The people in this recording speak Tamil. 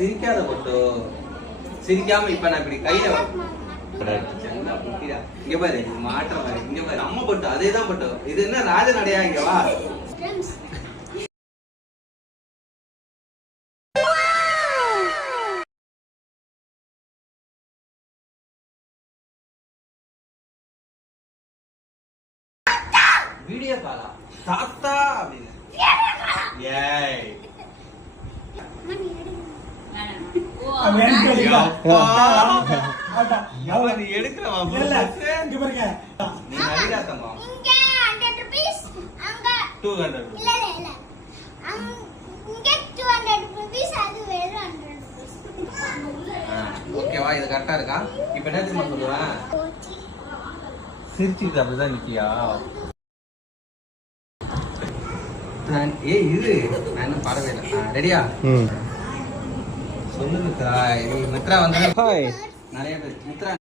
சிரிக்காத போட்டோ. சிரிக்காம இப்ப நான் இப்படி கையில இங்க பாரு மாற்றம் பாரு. இங்க பாரு அம்மா போட்டோ அதேதான் போட்டோ. இது என்ன ராஜ நடையா? இங்க வா. வீடியோ காலா தாத்தா அப்படின்னு. ஏய் ஓகேவா? இது கரெக்டா இருக்கா? இப்ப என்ன தெரியுமா சொல்லுவேன்? சிரிச்சுட்டு அப்படிதான் நிக்கியா? ஏய் இது நான் இன்னும் பாடவே இல்லை. ரெடியா? சொல்லு மித்ரா. மித்ரா வந்து நிறைய பேர் மித்ரா